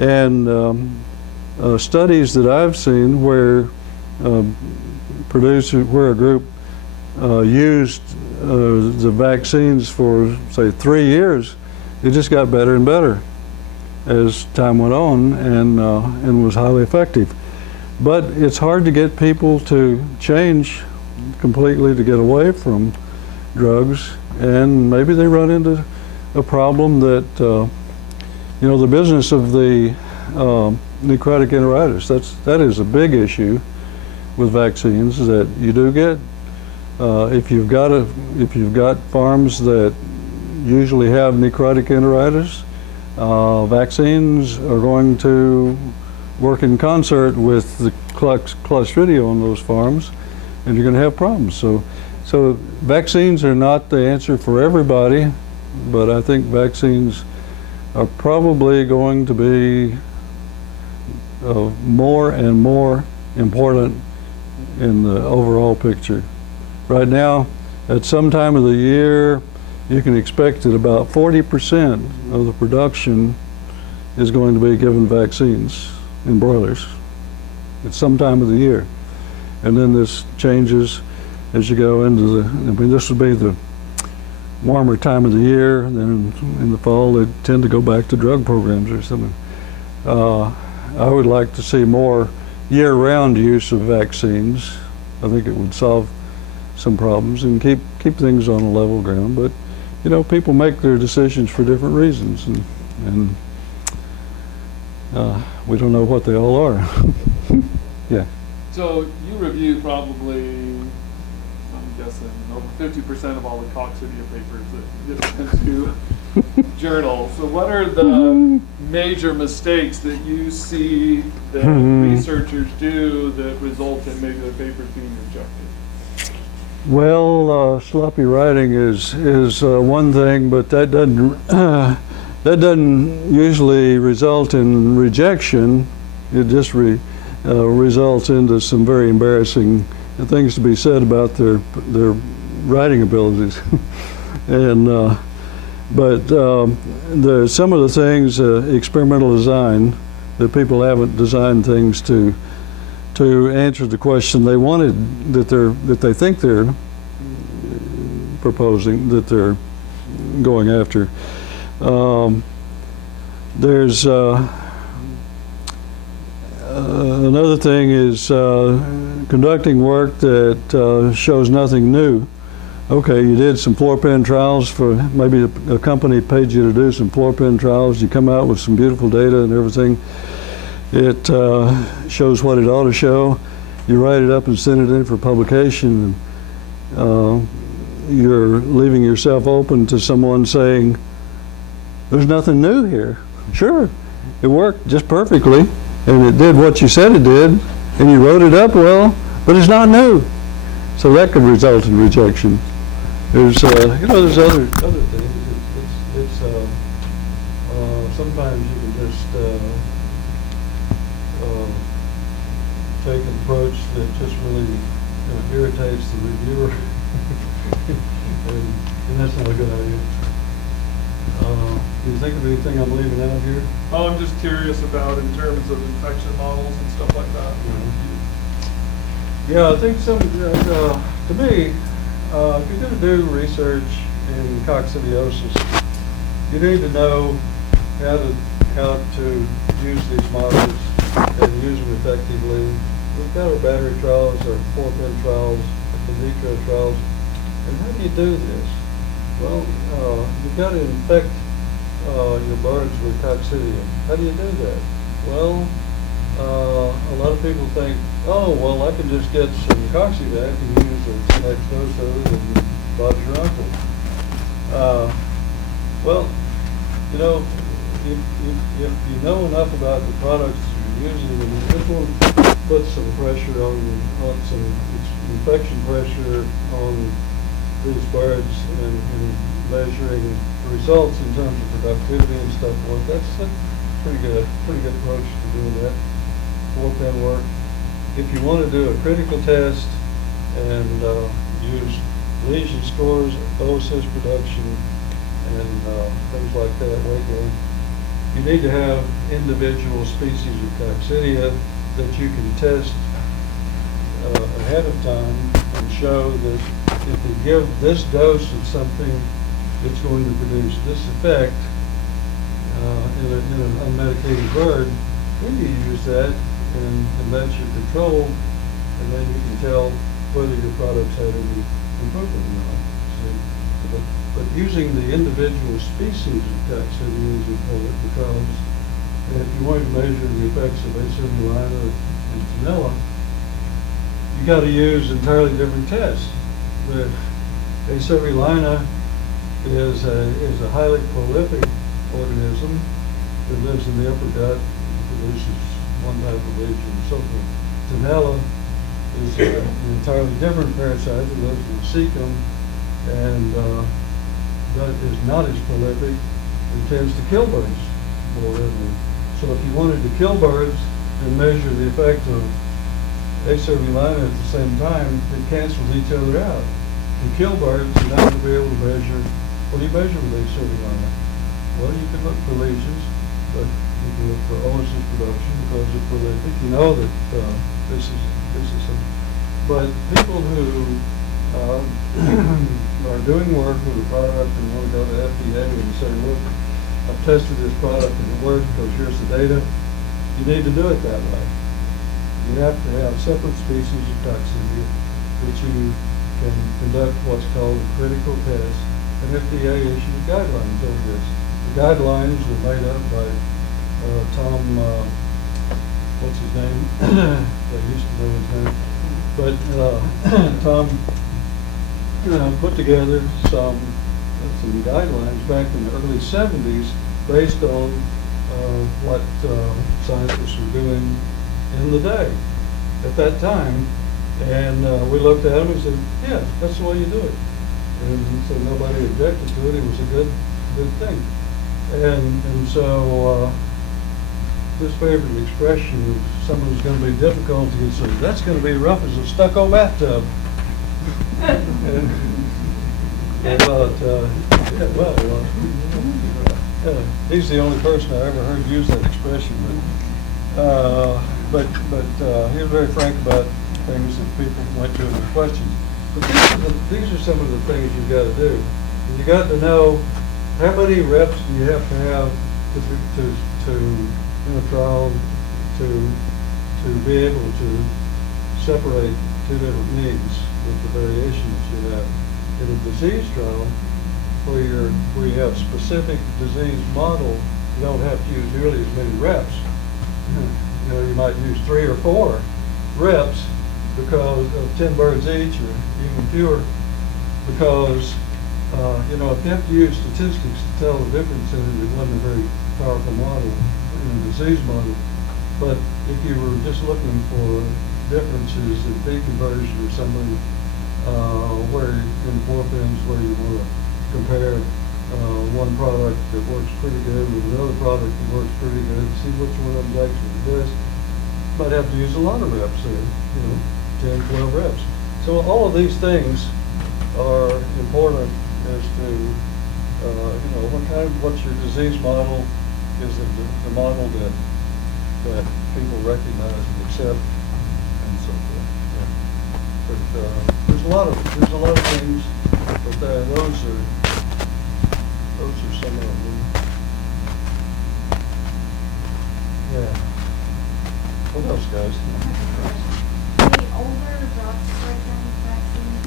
And studies that I've seen where where a group used the vaccines for, say, 3 years, it just got better and better as time went on, and was highly effective. But it's hard to get people to change completely, to get away from drugs, and maybe they run into a problem that, you know, the business of the necrotic enteritis, that is a big issue with vaccines, that you do get, if you've got farms that usually have necrotic enteritis, vaccines are going to work in concert with the Clostridia on those farms, and you're going to have problems. So vaccines are not the answer for everybody, but I think vaccines are probably going to be more and more important in the overall picture. Right now, at some time of the year, you can expect that about 40% of the production is going to be given vaccines in broilers at some time of the year. And then this changes as you go into this would be the warmer time of the year, and then in the fall they tend to go back to drug programs or something. I would like to see more year-round use of vaccines. I think it would solve some problems and keep things on a level ground. But you know, people make their decisions for different reasons, and We don't know what they all are. Yeah. So you review probably, I'm guessing, over 50% of all the coccidia papers that get sent to journals. So what are the major mistakes that you see that researchers do that result in maybe the papers being rejected? Well, sloppy writing is one thing, but that doesn't usually result in rejection. It just results into some very embarrassing things to be said about their writing abilities. And some of the things, experimental design, that people haven't designed things to answer the question they wanted, that they think they're proposing, that they're going after. There's another thing is conducting work that shows nothing new. Okay, you did some floor pen trials for, maybe a company paid you to do some floor pen trials. You come out with some beautiful data and everything. It shows what it ought to show. You write it up and send it in for publication. You're leaving yourself open to someone saying, there's nothing new here. Sure, it worked just perfectly, and it did what you said it did, and you wrote it up well, but it's not new. So that could result in rejection. There's, there's other things. It's sometimes you can just take an approach that just really irritates the reviewer, and that's not a good idea. Do you think of anything I'm leaving out here? Oh, I'm just curious about in terms of infection models and stuff like that. Yeah, I think to me, if you're going to do research in coccidiosis, you need to know how to use these models and use them effectively. We've got our battery trials, our floor pen trials, in vitro trials, and how do you do this? Well, you've got to infect your birds with coccidia. How do you do that? Well, a lot of people think, oh, well, I can just get some coccivac and use the next dose of it and Bob's your uncle. Well, if you know enough about the products you're using, and this will put some pressure on some infection pressure on these birds and measuring results in terms of productivity and stuff like that. That's pretty good approach to doing that. Floor pen work. If you want to do a critical test and use lesion scores, oocyst production, and things like that, weight gain, you need to have individual species of coccidia that you can test ahead of time and show that if you give this dose of something, it's going to produce this effect in an unmedicated bird. Then you use that and that's your control, and then you can tell whether your products have any improvement or not. See? But using the individual species of coccidia is important because if you want to measure the effects of A. and Tenella, you got to use entirely different tests. The A. is a highly prolific organism that lives in the upper gut and produces one type of lesion and so forth. Tenella is an entirely different parasite that lives in the cecum and that is not as prolific and tends to kill birds more readily. So if you wanted to kill birds and measure the effect of A. cervulina at the same time, it cancels each other out. You kill birds, you're not going to be able to measure. What do you measure with A. cervulina? Well, you can look for lesions, but you can look for oocyst production because it's prolific. You know that this is some. But people who are doing work with a product and want to go to FDA and say, look, I've tested this product and it works because here's the data, you need to do it that way. You have to have separate species of coccidia that you can conduct what's called a critical test, and FDA issues guidelines on this. The guidelines are made up by Tom, what's his name? I used to know his name. But Tom put together some guidelines back in the early 70s based on what scientists were doing in the day at that time. And we looked at them and said, yeah, that's the way you do it. And so nobody objected to it. It was a good thing. And so this favorite expression, if something's going to be difficult, you say, that's going to be rough as a stucco bathtub. And I thought, he's the only person I ever heard use that expression. But he was very frank about things that people went to him with questions. But these are some of the things you've got to do. You got to know how many reps do you have to in a trial to be able to separate two different needs with the variation that you have. In a disease trial, where you have specific disease model, you don't have to use nearly as many reps. You know, you might use 3 or 4 reps because of 10 birds each, or even fewer, because you know, if you have to use statistics to tell the difference in it, it wasn't a very powerful model in a disease model. But if you were just looking for differences in feed conversion or something, where in forefins where you want to compare one product that works pretty good with another product that works pretty good, see which one of them's actually the best, might have to use a lot of reps there, you know, 10, 12 reps. So all of these things are important as to, you know, what's your disease model? Is it the model that people recognize and accept, and so forth. Yeah. But there's a lot of things, but those are some of them. Yeah. What else, guys? The older drug spectrum vaccines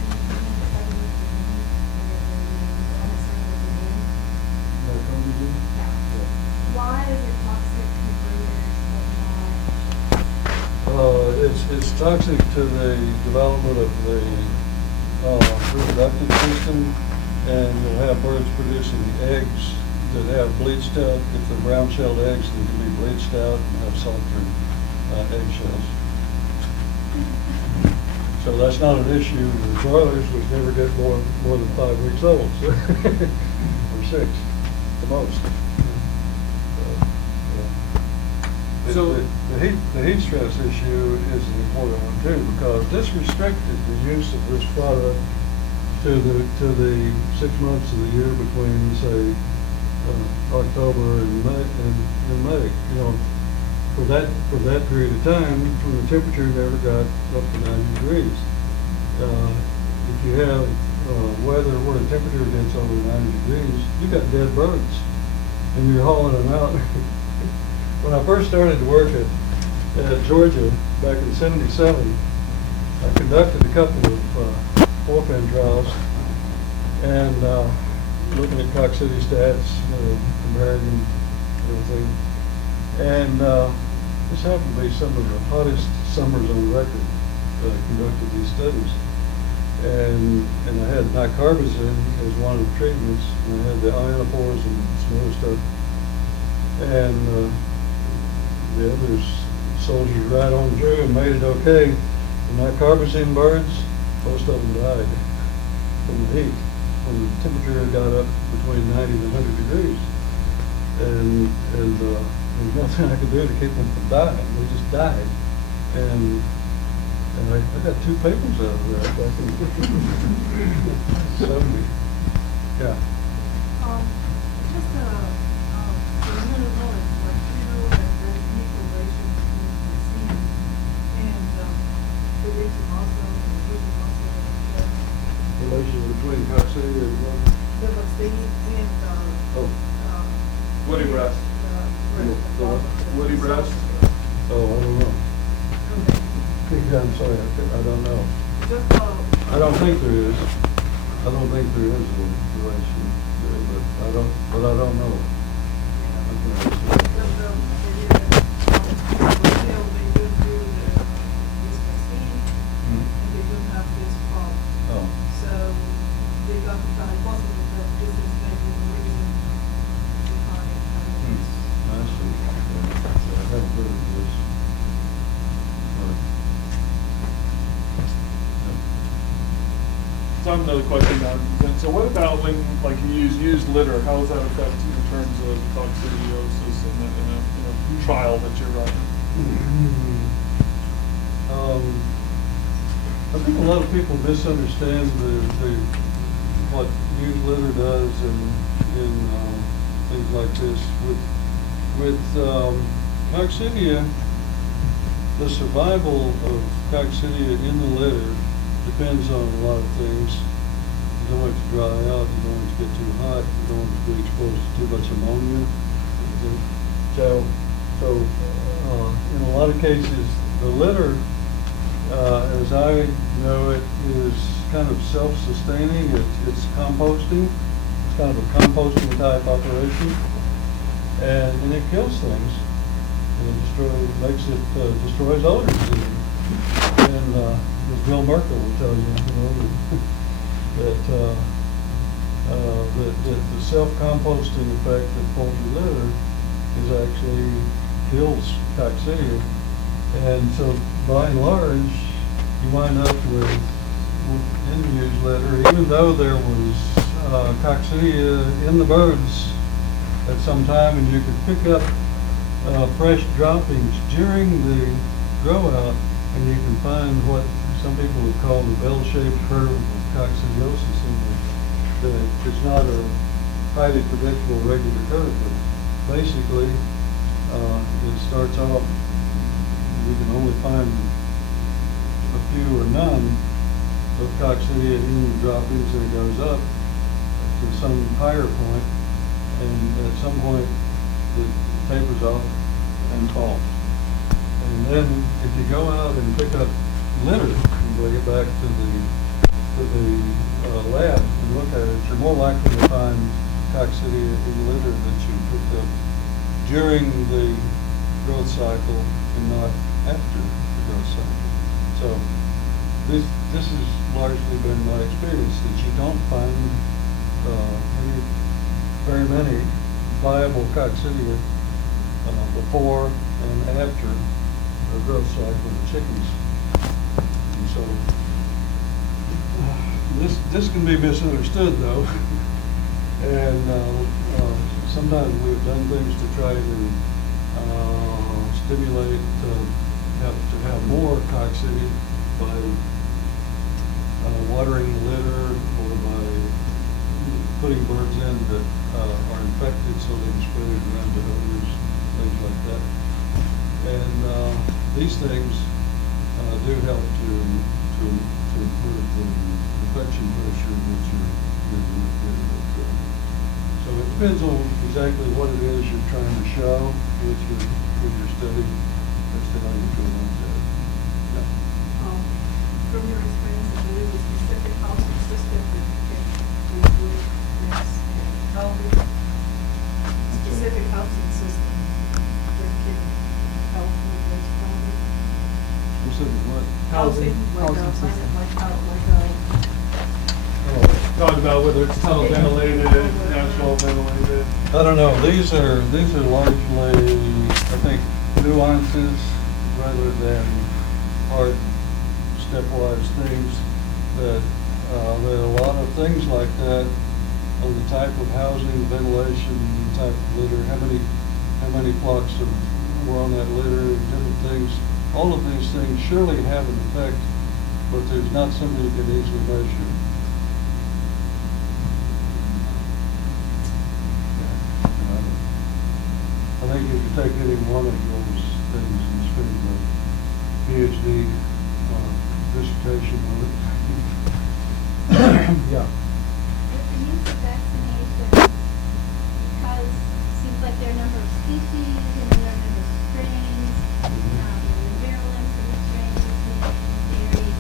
No COVID? why is it toxic to breeders but not? It's toxic to the development of the reproductive system, and you'll have birds producing eggs that have bleached out. If they're brown-shelled eggs, they can be bleached out and have softer eggshells. So that's not an issue with broilers, which never get more than 5 weeks old, so or 6, the most. So- The heat stress issue is an important one too, because this restricted the use of this product to the 6 months of the year between, say, October and May. You know, for that period of time, when the temperature never got up to 90 degrees. If you have weather where the temperature gets over 90 degrees, you got dead birds, and you're hauling them out. When I first started to work at Georgia back in '77, I conducted a couple of forefin trials and looking at coccidia stats, comparing them, everything. And this happened to be some of the hottest summers on record that I conducted these studies. And I had nicarbazine as one of the treatments, and I had the ionophores and some other stuff. And the others soldiered right on through and made it okay. The nicarbazine birds, most of them died from the heat when the temperature got up between 90 and 100 degrees. And there's nothing I could do to keep them from dying. They just died. And I got 2 papers out of that back in 70. Yeah. Just a minute notice, like, you know, that there's an equal ratio between vaccine and prediction also, and giving also Relation between coccidia and what? the vaccine and, Oh. Woody breast. Woody breast. Oh, I don't know. Yeah, I'm sorry, I don't know. Just, I don't think there is. I don't think there is a relation there, but I don't know. I can answer that. just, So I have another question now. So what about when, like, you use used litter? How does that affect you in terms of coccidiosis in a trial that you're running? I think a lot of people misunderstand what used litter does in things like this. With coccidia, the survival of coccidia in the litter depends on a lot of things. You don't want it to dry out, you don't want it to get too hot, you don't want it to be exposed to too much ammonia. So in a lot of cases, the litter, as I know it, is kind of self-sustaining. It's composting. It's kind of a composting type operation, and it kills things. And it destroys odors. And as Bill Merkel will tell you, that the self-composting effect of poultry litter is actually kills coccidia. And so by and large, you wind up with in used litter, even though there was coccidia in the birds at some time, and you could pick up fresh droppings during the grow out, and you can find what some people would call the bell-shaped curve of coccidiosis in there. It's not a highly predictable regular curve, but basically it starts off, we can only find a few or none of coccidia in the droppings, and it goes up to some higher point, and at some point it tapers off and falls. And then if you go out and pick up litter and bring it back to the lab and look at it, you're more likely to find coccidia in litter that you picked up during the growth cycle and not after the growth cycle. So this has largely been my experience, that you don't find very many viable coccidia before and after the growth cycle of chickens. And so this can be misunderstood though. And sometimes we've done things to try to stimulate to have more coccidia by watering the litter or by putting birds in that are infected so they can spread it around to others, things like that. And these things do help to improve the infection pressure that you're getting. So it depends on exactly what it is you're trying to show with your study as to how you go about that. Yeah. From your experience, is there a specific housing system that can improve this? How specific housing system that can help with this problem? Specific what? Housing, Talk about whether it's tunnel ventilated, natural ventilated. I don't know. These are largely, I think, nuances rather than hard stepwise things. That there are a lot of things like that on the type of housing, ventilation, type of litter, how many flocks were on that litter, different things. All of these things surely have an effect, but there's not something you can easily measure. I think if you take any one of those things and spend a PhD dissertation on it. Yeah. With the use of vaccination, because it seems like there are a number of species and there are a number of strains, the virulence of the strains varies.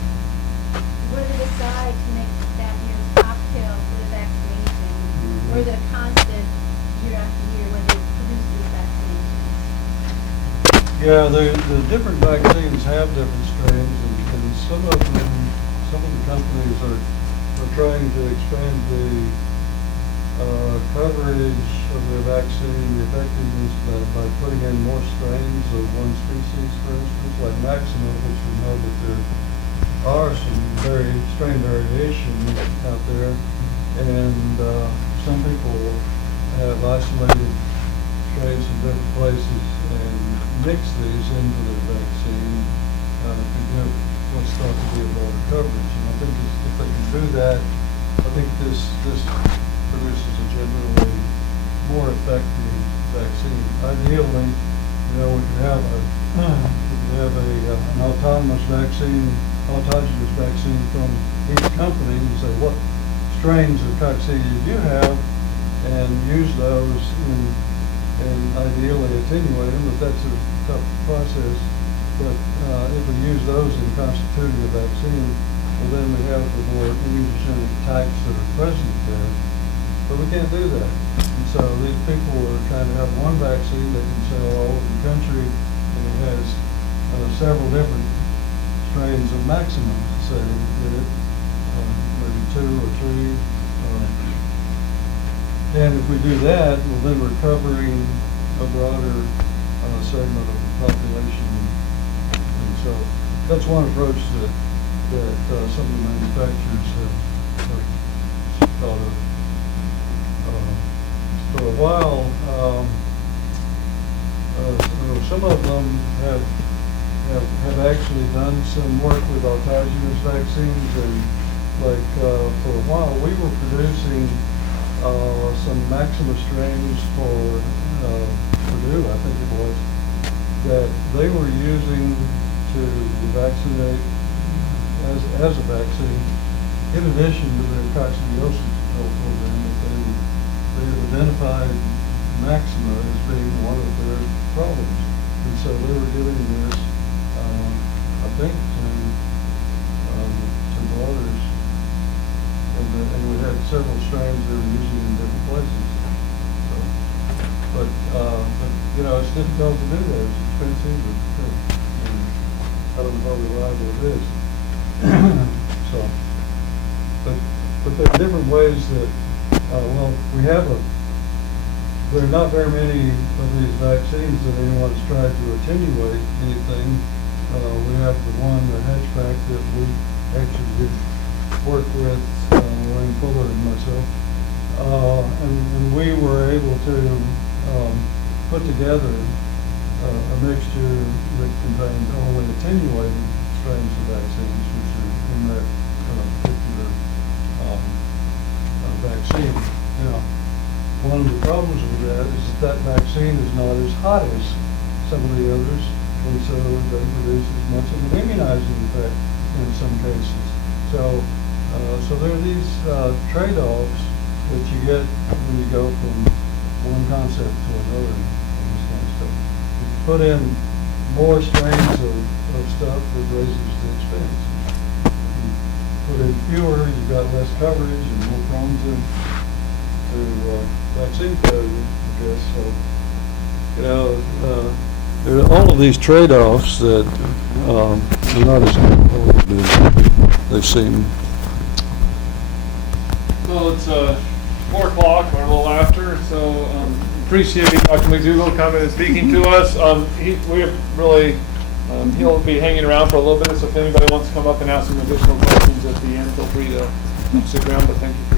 Were to decide to make that your cocktail for the vaccination, or is it a constant year after year when they produce these vaccinations? Yeah, the different vaccines have different strains, and some of the companies are trying to expand the coverage of their vaccine, the effectiveness by putting in more strains of one species, for instance, like Maxima, which we know that they're are some strain variation out there, and some people have isolated strains from different places and mix these into their vaccine to give what's thought to be a broader coverage. And I think if they can do that, I think this produces a generally more effective vaccine. Ideally, we could have an autonomous vaccine from each company and say what strains of coccidia you have, and use those and ideally attenuate them, but that's a tough process. But if we use those in constituting a vaccine, well, then we have the more immunogenic types that are present there. But we can't do that. And so these people are trying to have one vaccine that can sell all over the country, and it has several different strains of maximum, say, in it, maybe 2 or 3. And if we do that, well, then we're covering a broader segment of the population. And so that's one approach that some of the manufacturers have thought of. For a while, some of them have actually done some work with autogenous vaccines, and for a while we were producing some Maxima strains for Purdue, I think it was, that they were using to vaccinate as a vaccine, in addition to their coccidiosis control program. They had identified Maxima as being one of their problems, and so they were giving this, I think, to others. And we had several strains they were using in different places. So, but it's difficult to do that. It's expensive, and I don't know how reliable it is. So, but there are different ways that, there are not very many of these vaccines that anyone's tried to attenuate anything. We have the one, the hatchback, that we actually did work with, Wayne Fuller and myself, and we were able to put together a mixture that contained only attenuated strains of vaccines, which are in that particular vaccine. Now, one of the problems with that is that vaccine is not as hot as some of the others, and so it doesn't produce as much of an immunizing effect in some cases. So there are these trade-offs that you get when you go from one concept to another and this kind of stuff. If you put in more strains of stuff, it raises the expense. If you put in fewer, you've got less coverage and more prone to vaccine failure, I guess. So, there are all of these trade-offs that are not as complicated as they seem. Well, it's 4 o'clock or a little after, so appreciate Dr. McDougald coming and speaking to us. He'll be hanging around for a little bit, so if anybody wants to come up and ask some additional questions at the end, feel free to stick around, but thank you for